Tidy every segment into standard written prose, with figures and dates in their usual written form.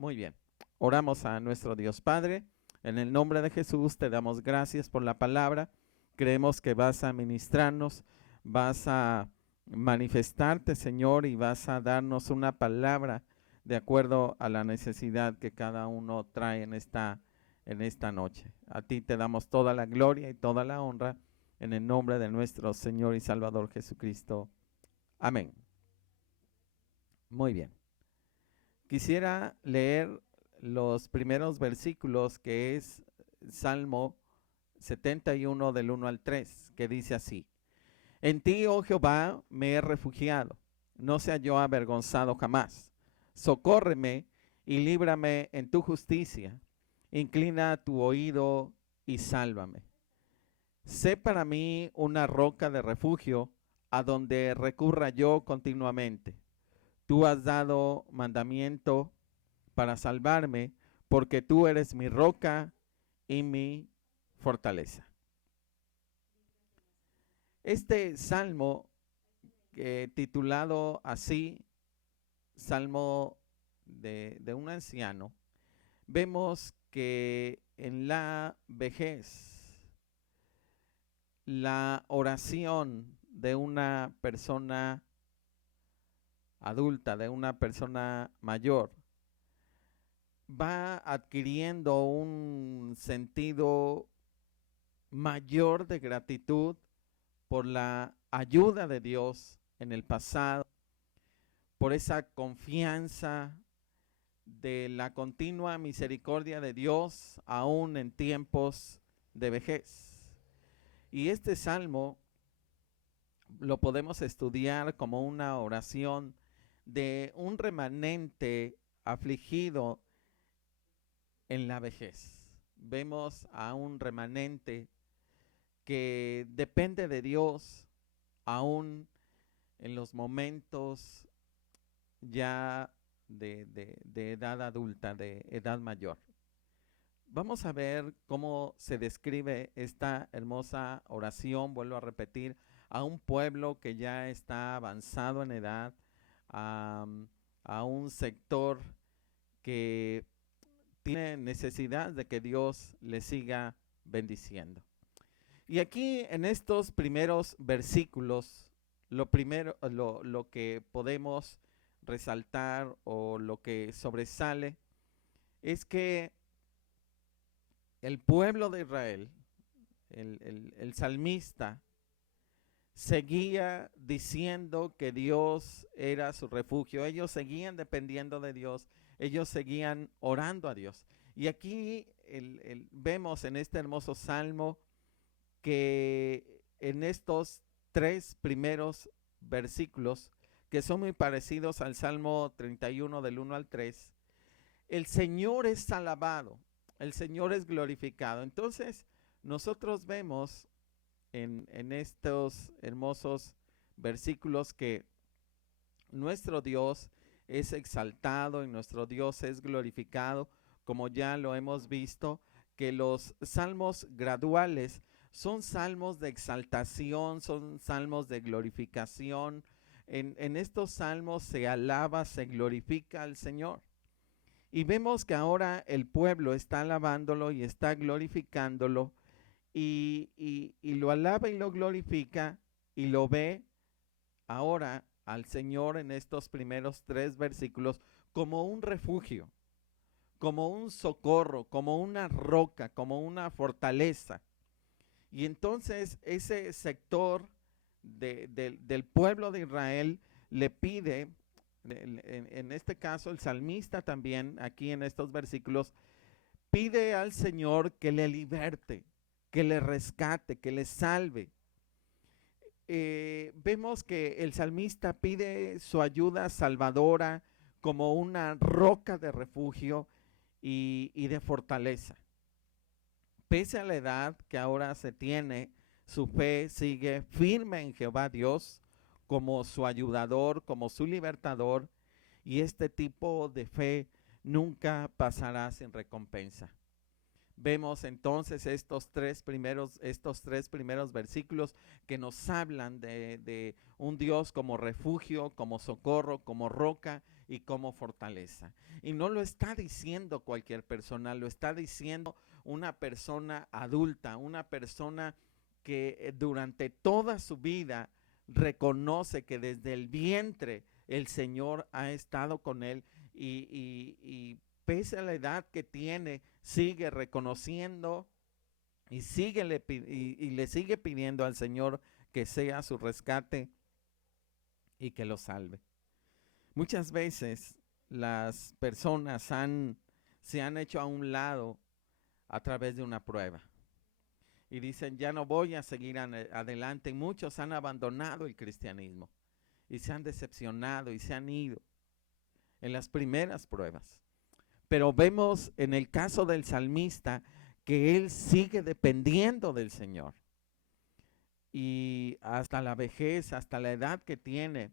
Muy bien. Oramos a nuestro Dios Padre. En el nombre de Jesús te damos gracias por la palabra. Creemos que vas a ministrarnos, vas a manifestarte, Señor, y vas a darnos una palabra de acuerdo a la necesidad que cada uno trae en esta noche. A ti te damos toda la gloria y toda la honra en el nombre de nuestro Señor y Salvador Jesucristo. Amén. Muy bien. Quisiera leer los primeros versículos, que es Salmo 71 del 1 al 3, que dice así: En ti, oh Jehová, me he refugiado, no sea yo avergonzado jamás. Socórreme y líbrame en tu justicia. Inclina tu oído y sálvame. Sé para mí una roca de refugio, a donde recurra yo continuamente. Tú has dado mandamiento para salvarme, porque tú eres mi roca y mi fortaleza. Este salmo, titulado así, Salmo de un anciano, vemos que en la vejez, la oración de una persona adulta, de una persona mayor, va adquiriendo un sentido mayor de gratitud por la ayuda de Dios en el pasado, por esa confianza de la continua misericordia de Dios aún en tiempos de vejez. Y este salmo lo podemos estudiar como una oración de un remanente afligido en la vejez. Vemos a un remanente que depende de Dios aún en los momentos ya de edad adulta, de edad mayor. Vamos a ver cómo se describe esta hermosa oración, vuelvo a repetir, a un pueblo que ya está avanzado en edad, a, a un sector que tiene necesidad de que Dios le siga bendiciendo. Y aquí en estos primeros versículos, lo que podemos resaltar o lo que sobresale es que el pueblo de Israel, el salmista, seguía diciendo que Dios era su refugio. Ellos seguían dependiendo de Dios, ellos seguían orando a Dios. Y aquí vemos en este hermoso salmo que en estos tres primeros versículos, que son muy parecidos al Salmo 31 del 1 al 3, el Señor es alabado, el Señor es glorificado. Entonces, nosotros vemos en estos hermosos versículos que nuestro Dios es exaltado y nuestro Dios es glorificado, como ya lo hemos visto, que los salmos graduales son salmos de exaltación, son salmos de glorificación. En estos salmos se alaba, se glorifica al Señor. Y vemos que ahora el pueblo está alabándolo y está glorificándolo y lo alaba y lo glorifica y lo ve ahora al Señor en estos primeros tres versículos como un refugio, como un socorro, como una roca, como una fortaleza. Y entonces ese sector del pueblo de Israel le pide, en este caso el salmista también, aquí en estos versículos, pide al Señor que le liberte, que le rescate, que le salve. Vemos que el salmista pide su ayuda salvadora como una roca de refugio y de fortaleza. Pese a la edad que ahora se tiene, su fe sigue firme en Jehová Dios como su ayudador, como su libertador, y este tipo de fe nunca pasará sin recompensa. Vemos entonces estos tres primeros versículos que nos hablan de un Dios como refugio, como socorro, como roca, y como fortaleza. Y no lo está diciendo cualquier persona, lo está diciendo una persona adulta, una persona que durante toda su vida reconoce que desde el vientre el Señor ha estado con él y pese a la edad que tiene, sigue reconociendo y le sigue pidiendo al Señor que sea su rescate y que lo salve. Muchas veces las personas se han hecho a un lado a través de una prueba y dicen, ya no voy a seguir adelante. Muchos han abandonado el cristianismo y se han decepcionado y se han ido en las primeras pruebas. Pero vemos en el caso del salmista que él sigue dependiendo del Señor. Y hasta la vejez, hasta la edad que tiene,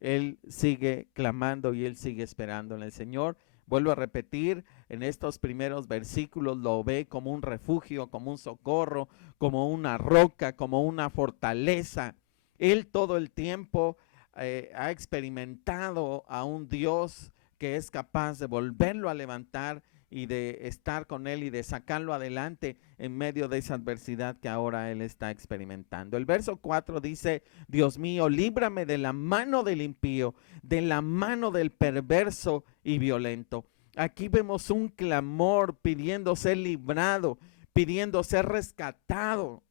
él sigue clamando y él sigue esperando en el Señor. Vuelvo a repetir, en estos primeros versículos lo ve como un refugio, como un socorro, como una roca, como una fortaleza. Él todo el tiempo ha experimentado a un Dios que es capaz de volverlo a levantar y de estar con él y de sacarlo adelante en medio de esa adversidad que ahora él está experimentando. El verso 4 dice, Dios mío, líbrame de la mano del impío, de la mano del perverso y violento. Aquí vemos un clamor pidiendo ser librado, pidiendo ser rescatado.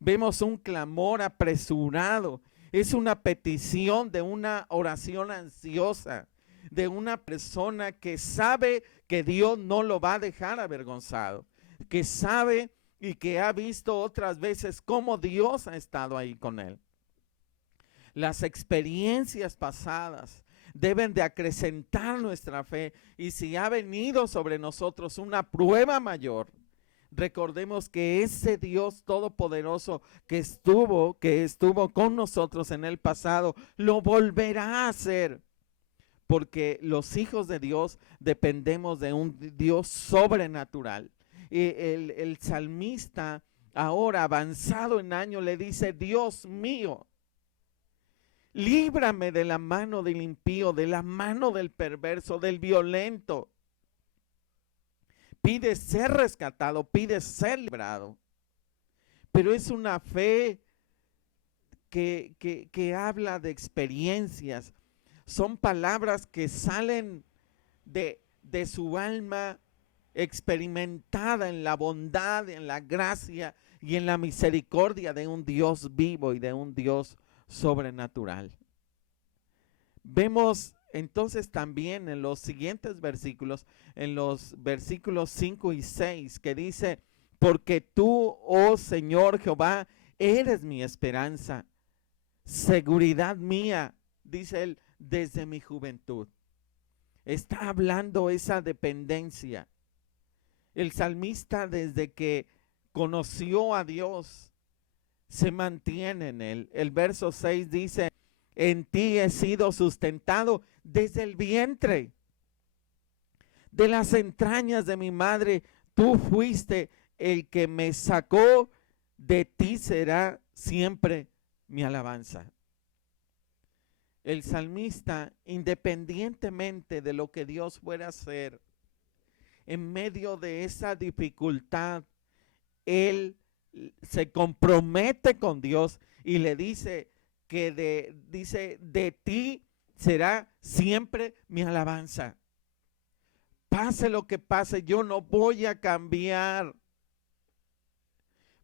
Vemos un clamor apresurado. Es una petición de una oración ansiosa, de una persona que sabe que Dios no lo va a dejar avergonzado, que sabe y que ha visto otras veces cómo Dios ha estado ahí con él. Las experiencias pasadas deben de acrecentar nuestra fe, y si ha venido sobre nosotros una prueba mayor, recordemos que ese Dios todopoderoso que estuvo con nosotros en el pasado, lo volverá a hacer. Porque los hijos de Dios dependemos de un Dios sobrenatural. Y el salmista, ahora avanzado en años, le dice, Dios mío, líbrame de la mano del impío, de la mano del perverso, del violento. Pide ser rescatado, pide ser librado. Pero es una fe que habla de experiencias. Son palabras que salen de su alma experimentada en la bondad, en la gracia y en la misericordia de un Dios vivo y de un Dios sobrenatural. Vemos entonces también en los siguientes versículos, en los versículos 5 y 6, que dice, porque tú, oh Señor Jehová, eres mi esperanza, seguridad mía, dice él, desde mi juventud. Está hablando esa dependencia. El salmista, desde que conoció a Dios, se mantiene en él. El verso 6 dice, en ti he sido sustentado desde el vientre. De las entrañas de mi madre, tú fuiste el que me sacó. De ti será siempre mi alabanza. El salmista, independientemente de lo que Dios fuera a hacer, en medio de esa dificultad, él se compromete con Dios y le dice que de ti será siempre mi alabanza. Pase lo que pase, yo no voy a cambiar.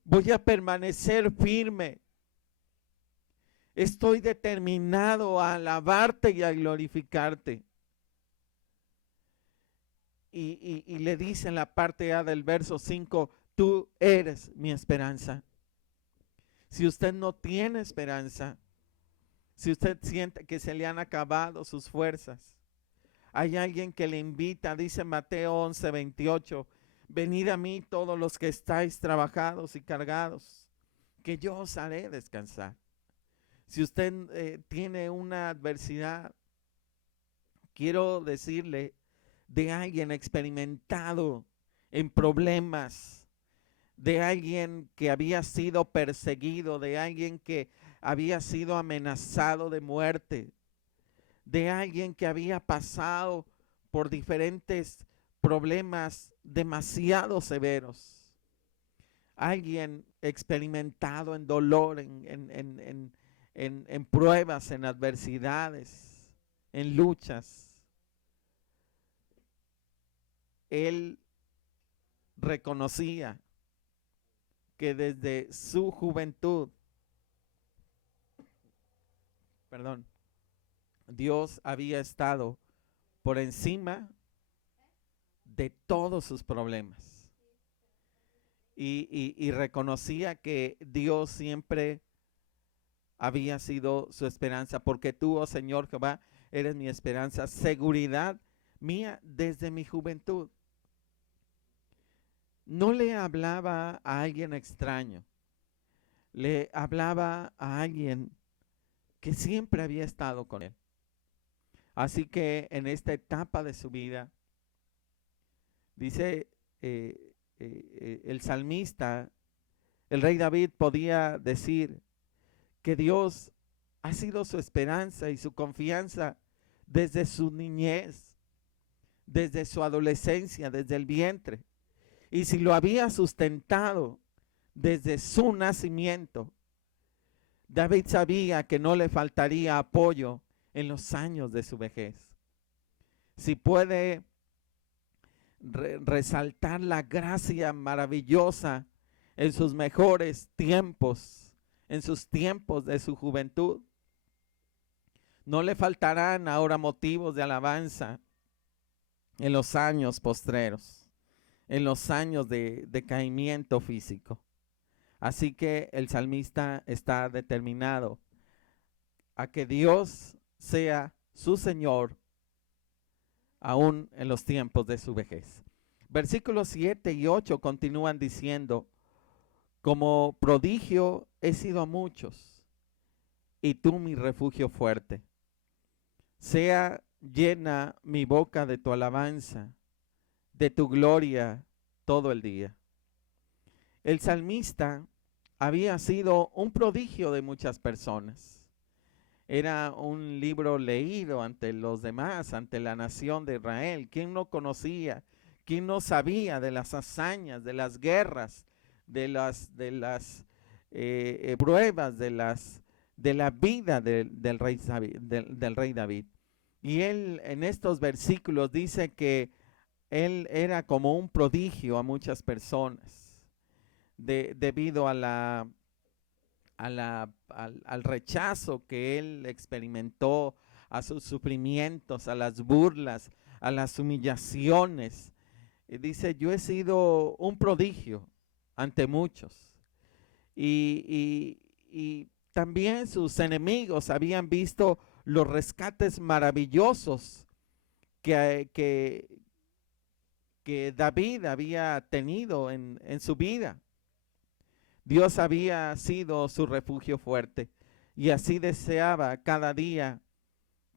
Voy a permanecer firme. Estoy determinado a alabarte y a glorificarte. Y le dice en la parte A del verso 5, tú eres mi esperanza. Si usted no tiene esperanza, si usted siente que se le han acabado sus fuerzas, hay alguien que le invita, dice Mateo 11:28, venid a mí todos los que estáis trabajados y cargados, que yo os haré descansar. Si usted tiene una adversidad, quiero decirle de alguien experimentado en problemas, de alguien que había sido perseguido, de alguien que había sido amenazado de muerte, de alguien que había pasado por diferentes problemas demasiado severos. Alguien experimentado en dolor, en pruebas, en adversidades, en luchas. Él reconocía que desde su juventud, Dios había estado por encima de todos sus problemas. Y reconocía que Dios siempre había sido su esperanza, porque tú, oh Señor Jehová, eres mi esperanza, seguridad mía desde mi juventud. No le hablaba a alguien extraño, le hablaba a alguien que siempre había estado con él. Así que en esta etapa de su vida, dice el salmista, el rey David podía decir que Dios ha sido su esperanza y su confianza desde su niñez, desde su adolescencia, desde el vientre. Y si lo había sustentado desde su nacimiento, David sabía que no le faltaría apoyo en los años de su vejez. Si puede resaltar la gracia maravillosa en sus mejores tiempos, en sus tiempos de su juventud, no le faltarán ahora motivos de alabanza en los años postreros, en los años de decaimiento físico. Así que el salmista está determinado a que Dios sea su Señor aún en los tiempos de su vejez. Versículos 7 y 8 continúan diciendo: como prodigio he sido a muchos, y tú mi refugio fuerte. Sea llena mi boca de tu alabanza, de tu gloria todo el día. El salmista había sido un prodigio de muchas personas. Era un libro leído ante los demás, ante la nación de Israel. ¿Quién no conocía? ¿Quién no sabía de las hazañas, de las guerras, de las pruebas, de la vida del rey David? Y él en estos versículos dice que él era como un prodigio a muchas personas debido al rechazo que él experimentó, a sus sufrimientos, a las burlas, a las humillaciones. Y dice, yo he sido un prodigio ante muchos. Y también sus enemigos habían visto los rescates maravillosos que David había tenido en su vida. Dios había sido su refugio fuerte y así deseaba cada día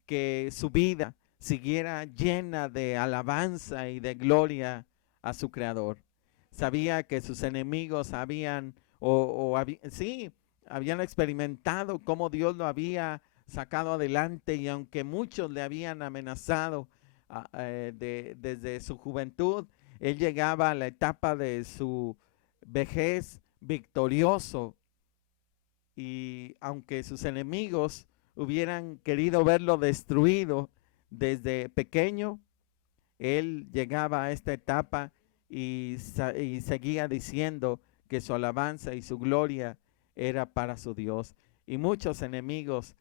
que su vida siguiera llena de alabanza y de gloria a su Creador. Sabía que sus enemigos habían experimentado cómo Dios lo había sacado adelante, y aunque muchos le habían amenazado desde su juventud, él llegaba a la etapa de su vejez victorioso, y aunque sus enemigos hubieran querido verlo destruido desde pequeño, él llegaba a esta etapa y seguía diciendo que su alabanza y su gloria era para su Dios. Y muchos enemigos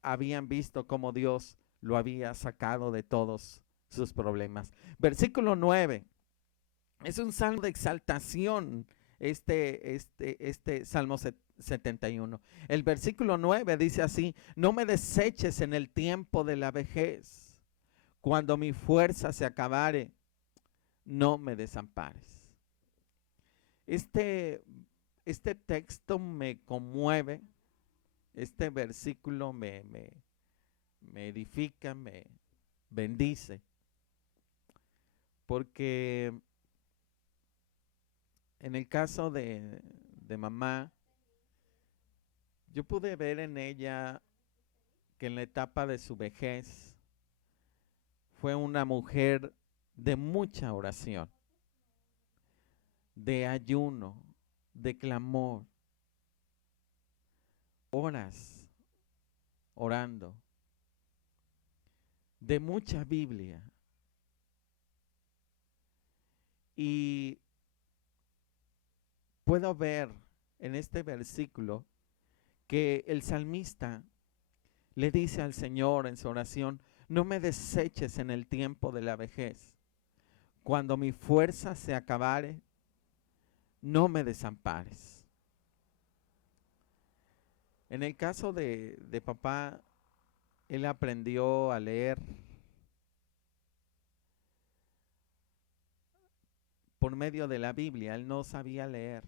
habían visto cómo Dios lo había sacado de todos sus problemas. Versículo 9. Es un salmo de exaltación, este Salmo 71. El versículo 9 dice así: no me deseches en el tiempo de la vejez, cuando mi fuerza se acabare, no me desampares. Este texto me conmueve, este versículo me edifica, me bendice, porque en el caso de mamá, yo pude ver en ella que en la etapa de su vejez fue una mujer de mucha oración, de ayuno, de clamor, horas orando, de mucha Biblia. Y puedo ver en este versículo que el salmista le dice al Señor en su oración: no me deseches en el tiempo de la vejez. Cuando mi fuerza se acabare, no me desampares. En el caso de papá, él aprendió a leer por medio de la Biblia. Él no sabía leer.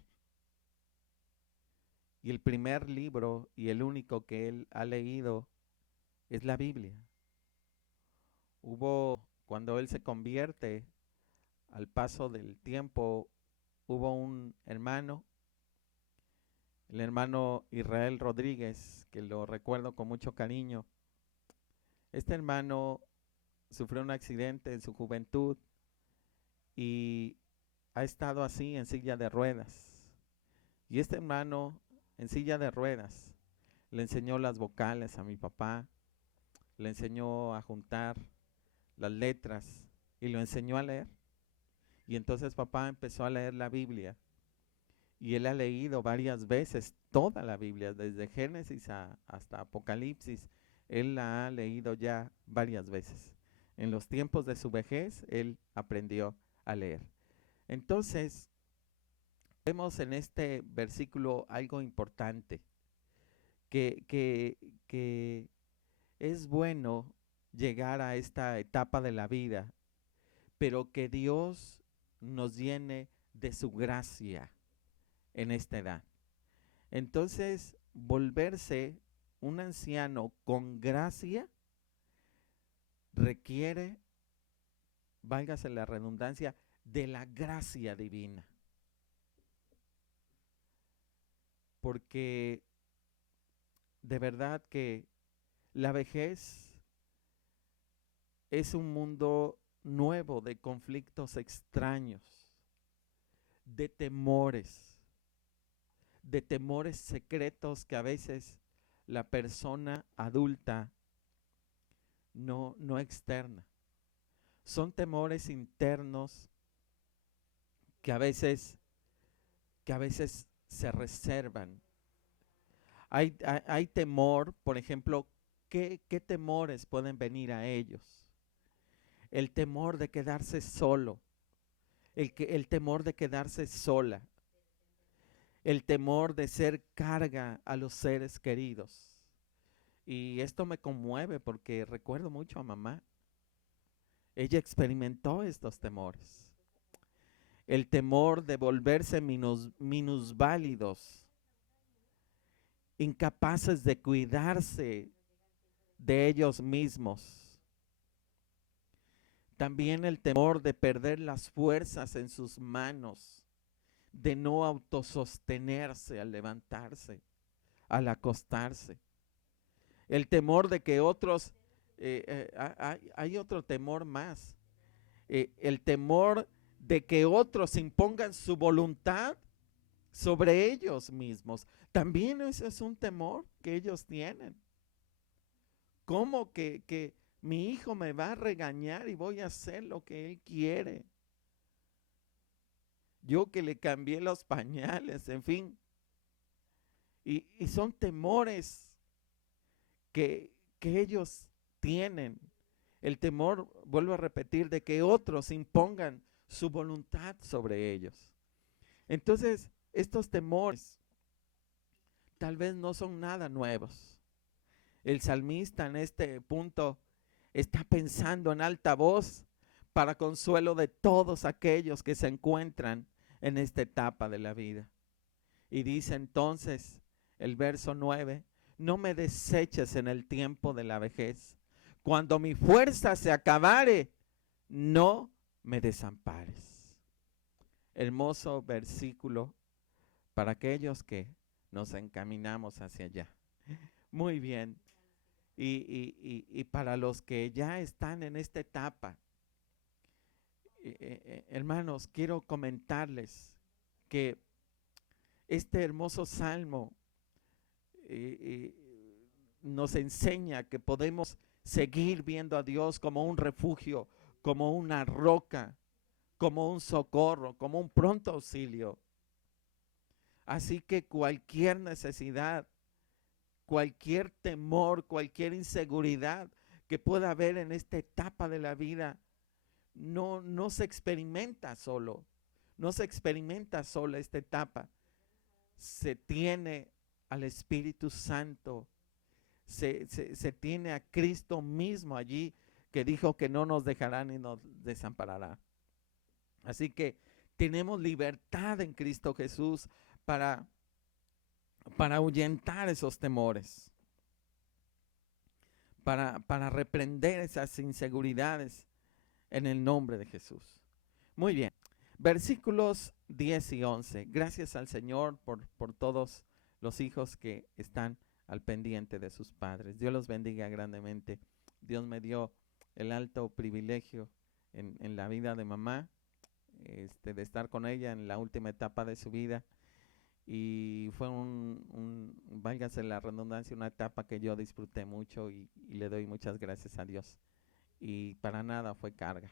Y el primer libro y el único que él ha leído es la Biblia. Cuando él se convierte, al paso del tiempo, hubo un hermano, el hermano Israel Rodríguez, que lo recuerdo con mucho cariño. Este hermano sufrió un accidente en su juventud y ha estado así en silla de ruedas. Y este hermano en silla de ruedas le enseñó las vocales a mi papá, le enseñó a juntar las letras y lo enseñó a leer. Y entonces papá empezó a leer la Biblia y él ha leído varias veces toda la Biblia, desde Génesis hasta Apocalipsis. Él la ha leído ya varias veces. En los tiempos de su vejez, él aprendió a leer. Entonces, vemos en este versículo algo importante, que es bueno llegar a esta etapa de la vida, pero que Dios nos llene de su gracia en esta edad. Entonces, volverse un anciano con gracia requiere, válgase la redundancia, de la gracia divina. Porque de verdad que la vejez es un mundo nuevo de conflictos extraños, de temores secretos que a veces la persona adulta no externa. Son temores internos que a veces se reservan. Hay temor, por ejemplo, ¿qué temores pueden venir a ellos? El temor de quedarse solo, el temor de quedarse sola, el temor de ser carga a los seres queridos. Y esto me conmueve porque recuerdo mucho a mamá. Ella experimentó estos temores. El temor de volverse minusválidos, incapaces de cuidarse de ellos mismos. También el temor de perder las fuerzas en sus manos, de no autosostenerse al levantarse, al acostarse. El temor de que otros, hay otro temor más, el temor de que otros impongan su voluntad sobre ellos mismos. También ese es un temor que ellos tienen. ¿Cómo que mi hijo me va a regañar y voy a hacer lo que él quiere? Yo que le cambié los pañales, en fin. Y son temores que ellos tienen. El temor, vuelvo a repetir, de que otros impongan su voluntad sobre ellos. Entonces, estos temores tal vez no son nada nuevos. El salmista en este punto está pensando en alta voz para consuelo de todos aquellos que se encuentran en esta etapa de la vida. Y dice entonces el verso 9, no me deseches en el tiempo de la vejez. Cuando mi fuerza se acabare, no me desampares. Hermoso versículo para aquellos que nos encaminamos hacia allá. Muy bien. Y para los que ya están en esta etapa, hermanos, quiero comentarles que este hermoso salmo nos enseña que podemos seguir viendo a Dios como un refugio, como una roca, como un socorro, como un pronto auxilio. Así que cualquier necesidad, cualquier temor, cualquier inseguridad que pueda haber en esta etapa de la vida, no se experimenta solo. No se experimenta sola esta etapa. Se tiene al Espíritu Santo. Se tiene a Cristo mismo allí, que dijo que no nos dejará ni nos desamparará. Así que tenemos libertad en Cristo Jesús para ahuyentar esos temores, para reprender esas inseguridades en el nombre de Jesús. Muy bien, versículos 10 y 11. Gracias al Señor por todos los hijos que están al pendiente de sus padres. Dios los bendiga grandemente. Dios me dio el alto privilegio en la vida de mamá, de estar con ella en la última etapa de su vida. Y fue válgase la redundancia, una etapa que yo disfruté mucho y le doy muchas gracias a Dios. Y para nada fue carga.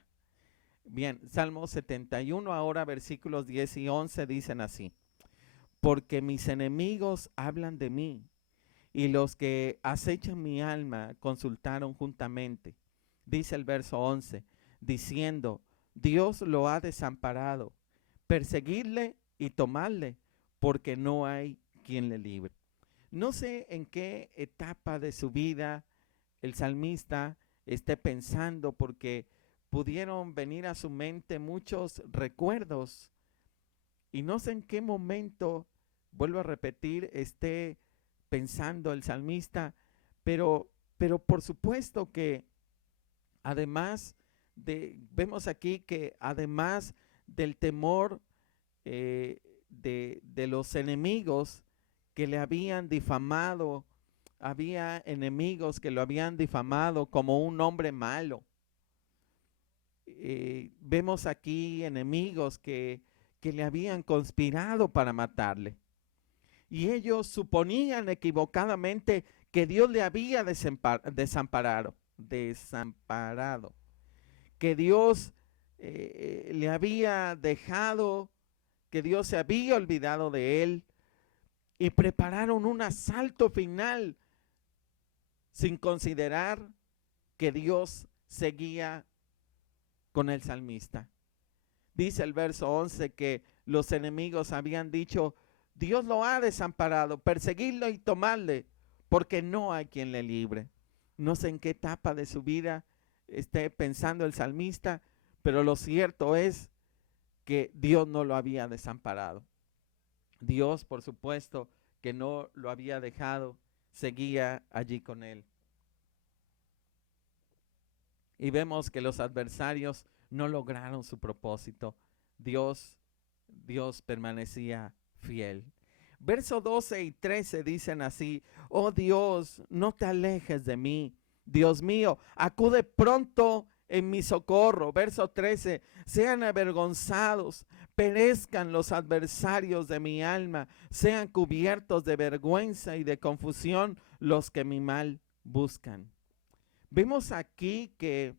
Bien, Salmo 71 ahora, versículos 10 y 11 dicen así: porque mis enemigos hablan de mí, y los que acechan mi alma consultaron juntamente. Dice el verso 11, diciendo, Dios lo ha desamparado, perseguidle y tomadle, porque no hay quien le libre. No sé en qué etapa de su vida el salmista esté pensando, porque pudieron venir a su mente muchos recuerdos y no sé en qué momento, vuelvo a repetir, esté pensando el salmista, pero por supuesto que además vemos aquí que además del temor de los enemigos que le habían difamado, había enemigos que lo habían difamado como un hombre malo. Vemos aquí enemigos que le habían conspirado para matarle. Y ellos suponían equivocadamente que Dios le había desamparado, que Dios le había dejado, que Dios se había olvidado de él, y prepararon un asalto final sin considerar que Dios seguía con el salmista. Dice el verso 11 que los enemigos habían dicho, Dios lo ha desamparado, perseguidlo y tomadle, porque no hay quien le libre. No sé en qué etapa de su vida esté pensando el salmista, pero lo cierto es que Dios no lo había desamparado. Dios, por supuesto, que no lo había dejado, seguía allí con él. Y vemos que los adversarios no lograron su propósito. Dios permanecía fiel. Versos 12 y 13 dicen así: oh Dios, no te alejes de mí. Dios mío, acude pronto en mi socorro. Verso 13, sean avergonzados, perezcan los adversarios de mi alma, sean cubiertos de vergüenza y de confusión los que mi mal buscan. Vemos aquí que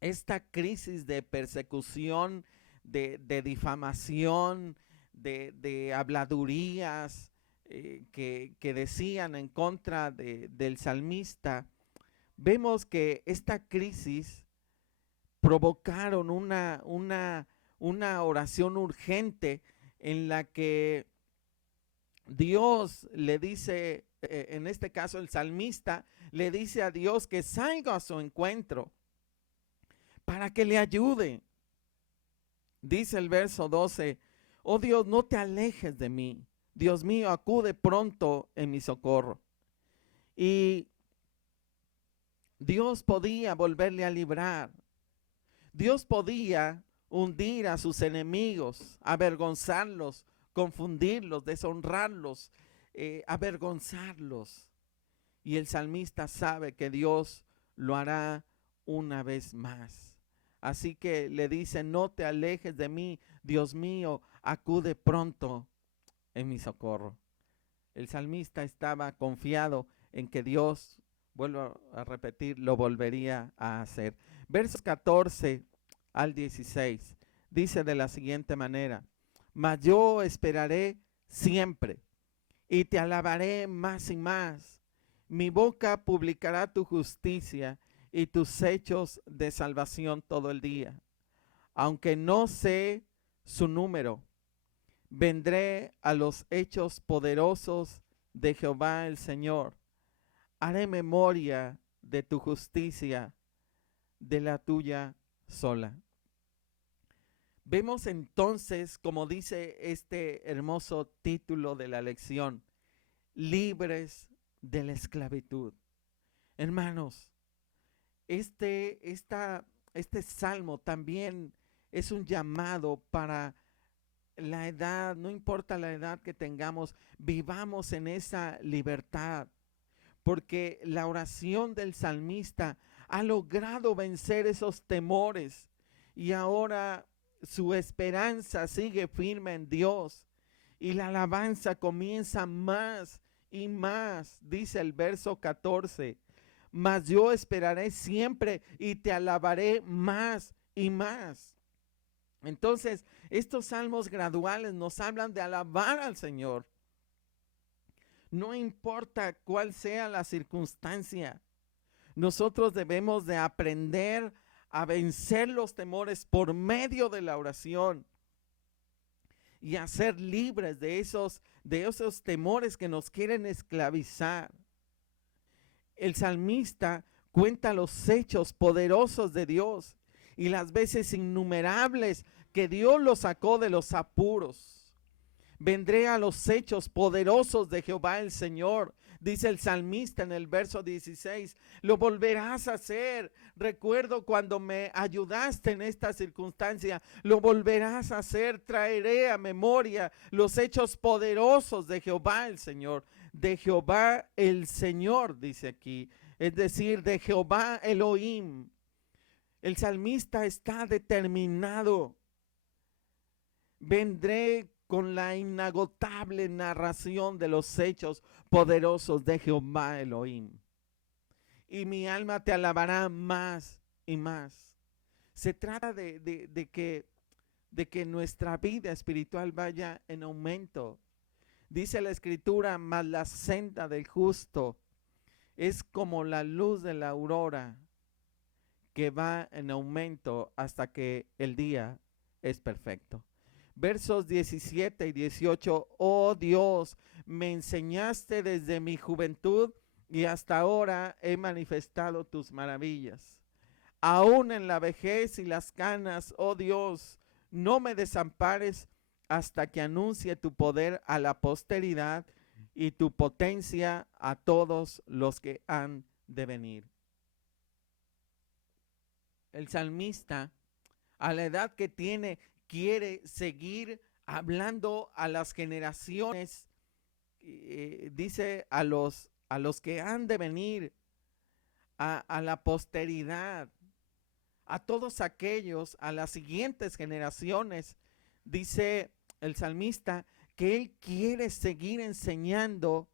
esta crisis de persecución, de difamación, de habladurías que decían en contra del salmista, vemos que esta crisis provocaron una oración urgente en la que Dios le dice, en este caso el salmista, le dice a Dios que salga a su encuentro para que le ayude. Dice el verso 12, oh Dios, no te alejes de mí. Dios mío, acude pronto en mi socorro. Y Dios podía volverle a librar. Dios podía hundir a sus enemigos, avergonzarlos, confundirlos, deshonrarlos, avergonzarlos. Y el salmista sabe que Dios lo hará una vez más. Así que le dice, no te alejes de mí, Dios mío, acude pronto en mi socorro. El salmista estaba confiado en que Dios, vuelvo a repetir, lo volvería a hacer. Versos 14 al 16 dice de la siguiente manera: mas yo esperaré siempre y te alabaré más y más. Mi boca publicará tu justicia y tus hechos de salvación todo el día. Aunque no sé su número, vendré a los hechos poderosos de Jehová el Señor. Haré memoria de tu justicia, de la tuya sola. Vemos entonces, como dice este hermoso título de la lección, libres de la esclavitud. Hermanos, este salmo también es un llamado para la edad, no importa la edad que tengamos, vivamos en esa libertad, porque la oración del salmista ha logrado vencer esos temores y ahora su esperanza sigue firme en Dios y la alabanza comienza más y más, dice el verso 14, mas yo esperaré siempre y te alabaré más y más. Entonces, estos salmos graduales nos hablan de alabar al Señor. No importa cuál sea la circunstancia, nosotros debemos de aprender a vencer los temores por medio de la oración y a ser libres de esos temores que nos quieren esclavizar. El salmista cuenta los hechos poderosos de Dios y las veces innumerables que Dios lo sacó de los apuros. Vendré a los hechos poderosos de Jehová el Señor, dice el salmista en el verso 16. Lo volverás a hacer. Recuerdo cuando me ayudaste en esta circunstancia. Lo volverás a hacer. Traeré a memoria los hechos poderosos de Jehová el Señor. De Jehová el Señor, dice aquí. Es decir, de Jehová Elohim. El salmista está determinado. Vendré con la inagotable narración de los hechos poderosos de Jehová Elohim. Y mi alma te alabará más y más. Se trata de que nuestra vida espiritual vaya en aumento. Dice la Escritura, mas la senda del justo es como la luz de la aurora, que va en aumento hasta que el día es perfecto. Versos 17 y 18, oh Dios, me enseñaste desde mi juventud y hasta ahora he manifestado tus maravillas. Aún en la vejez y las canas, oh Dios, no me desampares hasta que anuncie tu poder a la posteridad y tu potencia a todos los que han de venir. El salmista, a la edad que tiene, quiere seguir hablando a las generaciones, dice a los que han de venir, a la posteridad, a todos aquellos, a las siguientes generaciones. Dice el salmista que él quiere seguir enseñando,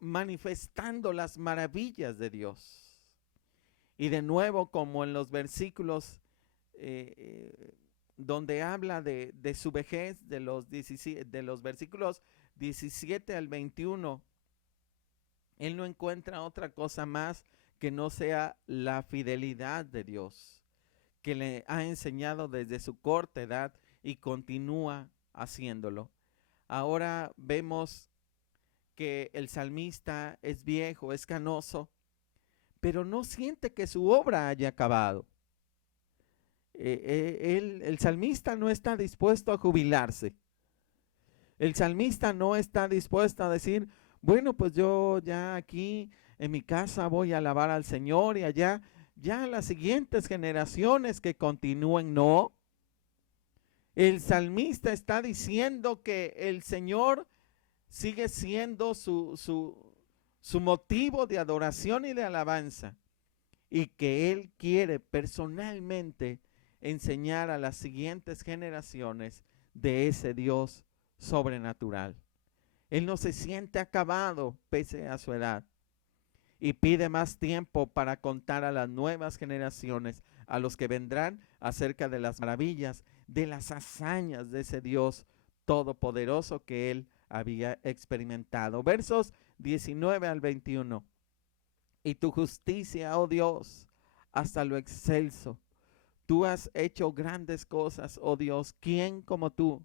manifestando las maravillas de Dios. Y de nuevo, como en los versículos donde habla de su vejez, de los versículos 17 al 21, él no encuentra otra cosa más que no sea la fidelidad de Dios, que le ha enseñado desde su corta edad y continúa haciéndolo. Ahora vemos que el salmista es viejo, es canoso, pero no siente que su obra haya acabado. El salmista no está dispuesto a jubilarse. El salmista no está dispuesto a decir, bueno, pues yo ya aquí en mi casa voy a alabar al Señor y allá, ya las siguientes generaciones que continúen. No. El salmista está diciendo que el Señor sigue siendo su su motivo de adoración y de alabanza, y que Él quiere personalmente enseñar a las siguientes generaciones de ese Dios sobrenatural. Él no se siente acabado pese a su edad y pide más tiempo para contar a las nuevas generaciones, a los que vendrán, acerca de las maravillas, de las hazañas de ese Dios todopoderoso que Él había experimentado. Versos 19 al 21. Y tu justicia, oh Dios, hasta lo excelso. Tú has hecho grandes cosas, oh Dios. ¿Quién como tú?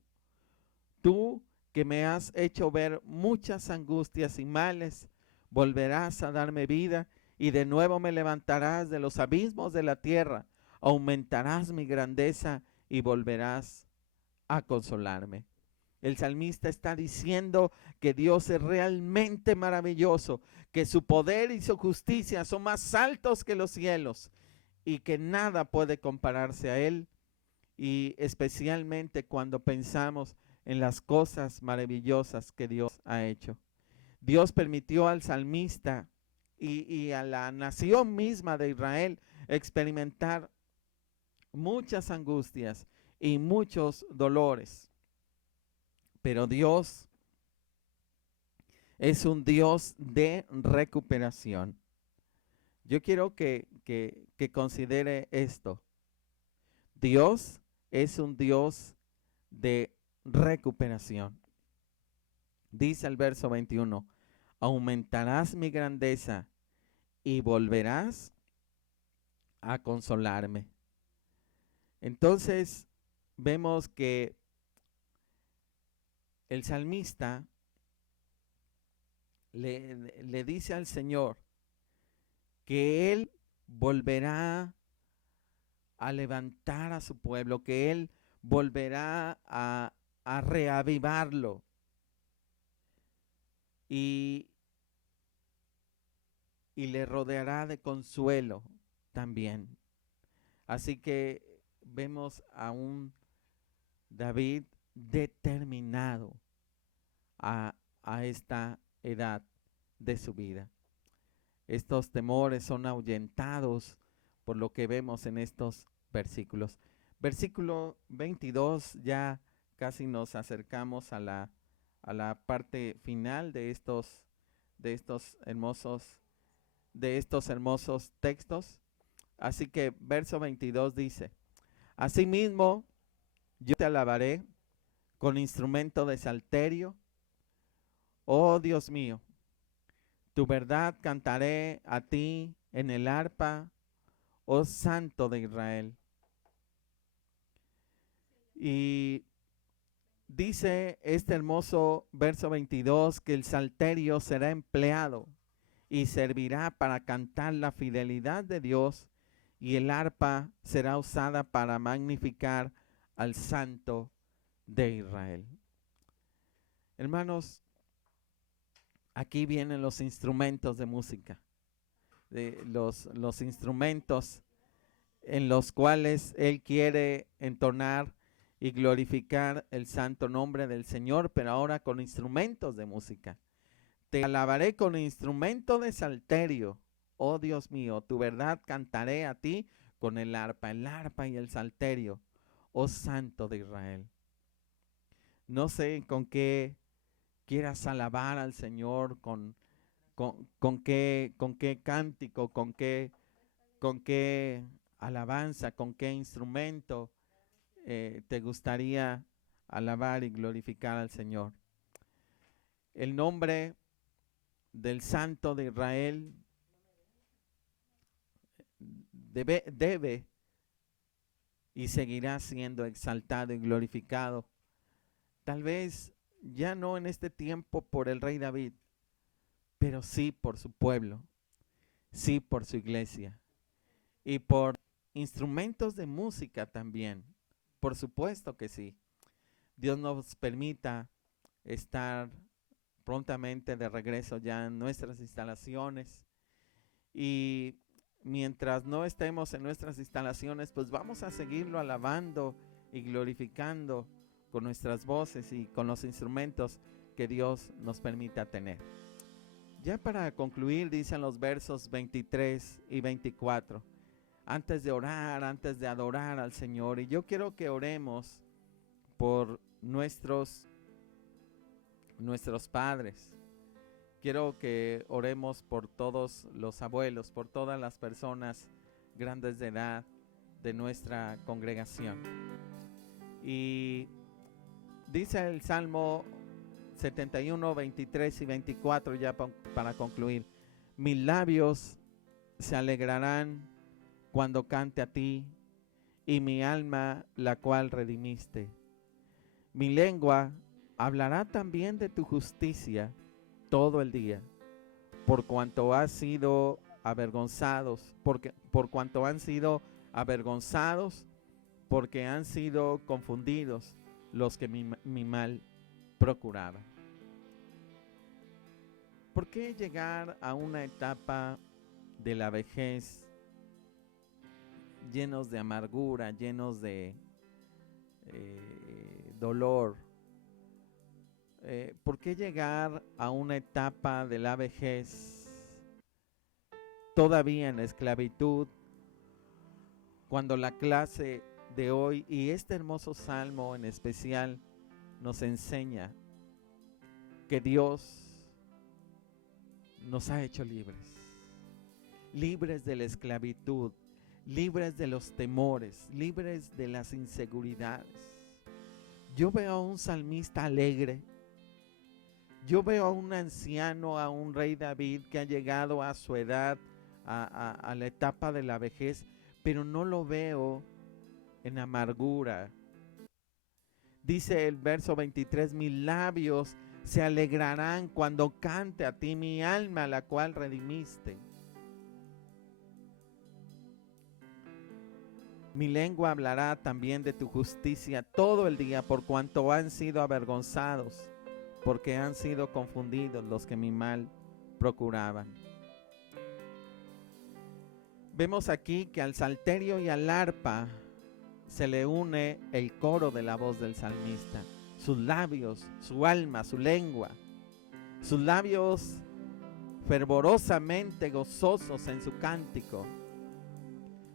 Tú que me has hecho ver muchas angustias y males, volverás a darme vida y de nuevo me levantarás de los abismos de la tierra. Aumentarás mi grandeza y volverás a consolarme. El salmista está diciendo que Dios es realmente maravilloso, que su poder y su justicia son más altos que los cielos y que nada puede compararse a Él, y especialmente cuando pensamos en las cosas maravillosas que Dios ha hecho. Dios permitió al salmista y a la nación misma de Israel experimentar muchas angustias y muchos dolores. Pero Dios es un Dios de recuperación. Yo quiero que considere esto. Dios es un Dios de recuperación. Dice el verso 21, aumentarás mi grandeza y volverás a consolarme. Entonces vemos que el salmista le dice al Señor que Él volverá a levantar a su pueblo, que Él volverá a reavivarlo. Y le rodeará de consuelo también. Así que vemos a un David determinado a esta edad de su vida. Estos temores son ahuyentados por lo que vemos en estos versículos. Versículo 22, ya casi nos acercamos a la parte final de estos hermosos textos. Así que verso 22 dice, asimismo yo te alabaré con instrumento de salterio, oh Dios mío, tu verdad cantaré a ti en el arpa, oh Santo de Israel. Y dice este hermoso verso 22 que el salterio será empleado y servirá para cantar la fidelidad de Dios, y el arpa será usada para magnificar al Santo de Israel. Hermanos, aquí vienen los instrumentos de música, los instrumentos en los cuales Él quiere entonar y glorificar el santo nombre del Señor, pero ahora con instrumentos de música. Te alabaré con instrumento de salterio, oh Dios mío, tu verdad cantaré a ti con el arpa y el salterio, oh Santo de Israel. No sé con qué quieras alabar al Señor, con qué cántico, con qué alabanza, con qué instrumento te gustaría alabar y glorificar al Señor. El nombre del Santo de Israel debe y seguirá siendo exaltado y glorificado. Tal vez ya no en este tiempo por el rey David, pero sí por su pueblo, sí por su iglesia y por instrumentos de música también. Por supuesto que sí. Dios nos permita estar prontamente de regreso ya en nuestras instalaciones, y mientras no estemos en nuestras instalaciones, pues vamos a seguirlo alabando y glorificando con nuestras voces y con los instrumentos que Dios nos permita tener. Ya para concluir, dicen los versos 23 y 24, antes de orar, antes de adorar al Señor, y yo quiero que oremos por nuestros padres. Quiero que oremos por todos los abuelos, por todas las personas grandes de edad de nuestra congregación. Y dice el Salmo 71, 23 y 24, ya para concluir: mis labios se alegrarán cuando cante a ti, y mi alma, la cual redimiste. Mi lengua hablará también de tu justicia todo el día, por cuanto han sido avergonzados, por cuanto han sido avergonzados, porque han sido confundidos los que mi mal procuraban. ¿Por qué llegar a una etapa de la vejez llenos de amargura, llenos de dolor? ¿Por qué llegar a una etapa de la vejez todavía en esclavitud, cuando la clase de hoy y este hermoso salmo en especial nos enseña que Dios nos ha hecho libres, libres de la esclavitud, libres de los temores, libres de las inseguridades? Yo veo a un salmista alegre. Yo veo a un anciano, a un rey David que ha llegado a su edad, a la etapa de la vejez, pero no lo veo en amargura. Dice el verso 23, mis labios se alegrarán cuando cante a ti, mi alma, la cual redimiste. Mi lengua hablará también de tu justicia todo el día, por cuanto han sido avergonzados, porque han sido confundidos los que mi mal procuraban. Vemos aquí que al salterio y al arpa se le une el coro de la voz del salmista. Sus labios, su alma, su lengua, sus labios fervorosamente gozosos en su cántico,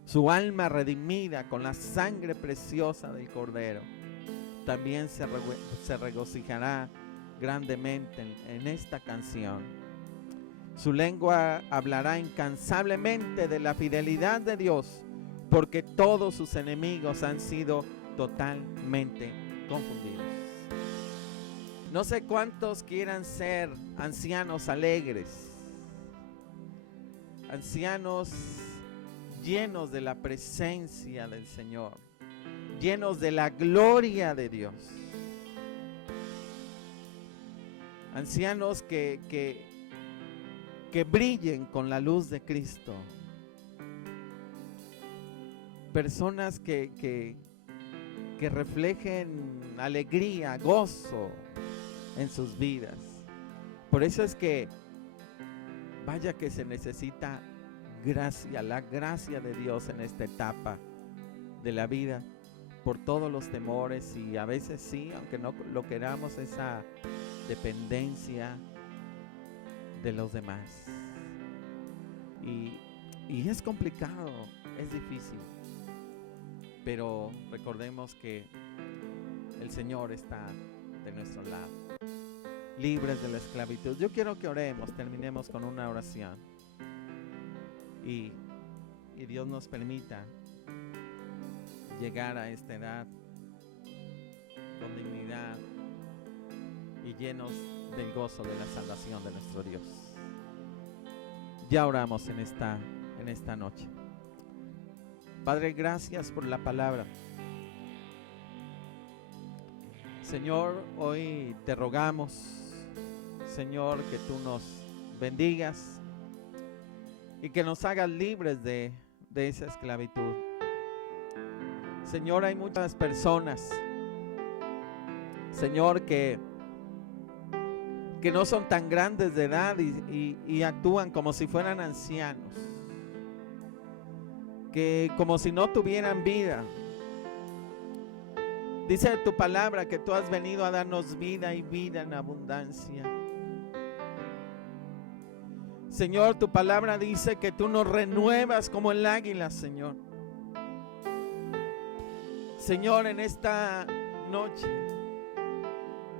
su alma redimida con la sangre preciosa del Cordero, también se regocijará grandemente en esta canción. Su lengua hablará incansablemente de la fidelidad de Dios, porque todos sus enemigos han sido totalmente confundidos. No sé cuántos quieran ser ancianos alegres, ancianos llenos de la presencia del Señor, llenos de la gloria de Dios. Ancianos que brillen con la luz de Cristo. Personas que reflejen alegría, gozo en sus vidas. Por eso es que vaya que se necesita gracia, la gracia de Dios en esta etapa de la vida, por todos los temores y a veces sí, aunque no lo queramos, esa dependencia de los demás. Y es complicado, es difícil, pero recordemos que el Señor está de nuestro lado, libres de la esclavitud. Yo quiero que oremos, terminemos con una oración y Dios nos permita llegar a esta edad con dignidad y llenos del gozo de la salvación de nuestro Dios. Ya oramos en esta noche. Padre, gracias por la palabra. Señor, hoy te rogamos, Señor, que tú nos bendigas y que nos hagas libres de esa esclavitud. Señor, hay muchas personas, Señor, que no son tan grandes de edad y actúan como si fueran ancianos, que como si no tuvieran vida. Dice tu palabra que tú has venido a darnos vida y vida en abundancia. Señor, tu palabra dice que tú nos renuevas como el águila, Señor. Señor, en esta noche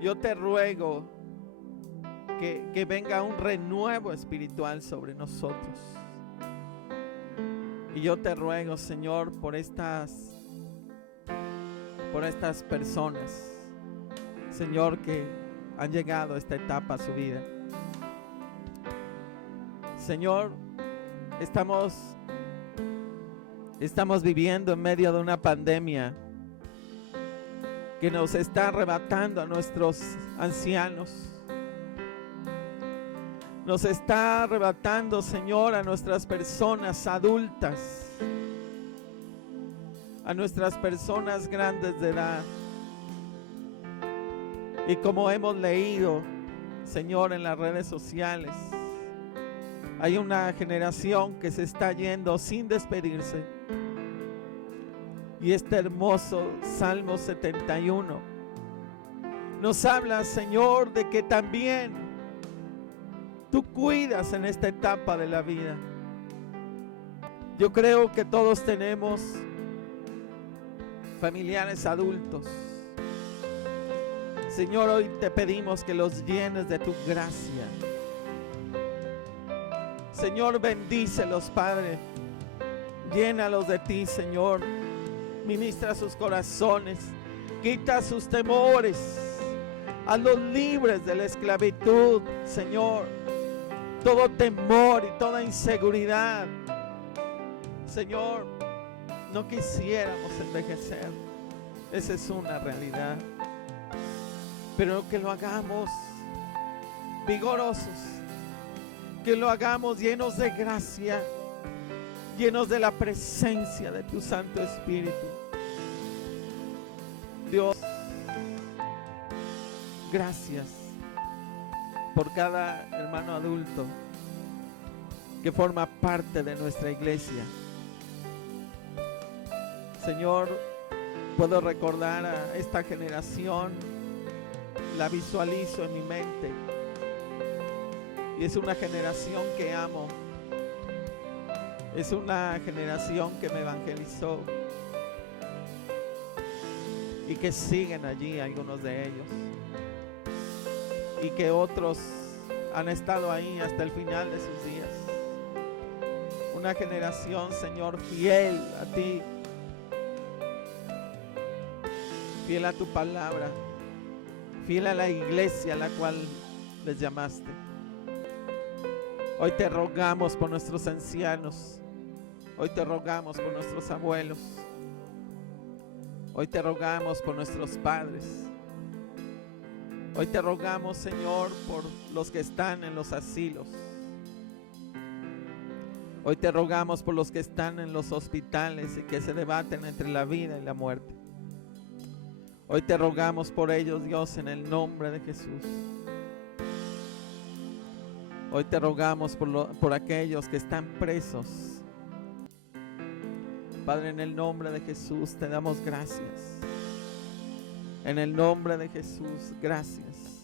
yo te ruego que venga un renuevo espiritual sobre nosotros. Y yo te ruego, Señor, por estas personas, Señor, que han llegado a esta etapa a su vida. Señor, estamos viviendo en medio de una pandemia que nos está arrebatando a nuestros ancianos. Nos está arrebatando, Señor, a nuestras personas adultas, a nuestras personas grandes de edad. Y como hemos leído, Señor, en las redes sociales, hay una generación que se está yendo sin despedirse. Y este hermoso Salmo 71 nos habla, Señor, de que también tú cuidas en esta etapa de la vida. Yo creo que todos tenemos familiares adultos. Señor, hoy te pedimos que los llenes de tu gracia. Señor, bendícelos, Padre. Llénalos de ti, Señor. Ministra sus corazones. Quita sus temores. Hazlos libres de la esclavitud, Señor. Todo temor y toda inseguridad. Señor, no quisiéramos envejecer. Esa es una realidad. Pero que lo hagamos vigorosos. Que lo hagamos llenos de gracia, llenos de la presencia de tu Santo Espíritu. Dios, gracias por cada hermano adulto que forma parte de nuestra iglesia. Señor, puedo recordar a esta generación, la visualizo en mi mente. Y es una generación que amo. Es una generación que me evangelizó. Y que siguen allí algunos de ellos. Y que otros han estado ahí hasta el final de sus días. Una generación, Señor, fiel a ti. Fiel a tu palabra. Fiel a la iglesia a la cual les llamaste. Hoy te rogamos por nuestros ancianos. Hoy te rogamos por nuestros abuelos. Hoy te rogamos por nuestros padres. Hoy te rogamos, Señor, por los que están en los asilos. Hoy te rogamos por los que están en los hospitales y que se debaten entre la vida y la muerte. Hoy te rogamos por ellos, Dios, en el nombre de Jesús. Hoy te rogamos por aquellos que están presos. Padre, en el nombre de Jesús te damos gracias. En el nombre de Jesús, gracias.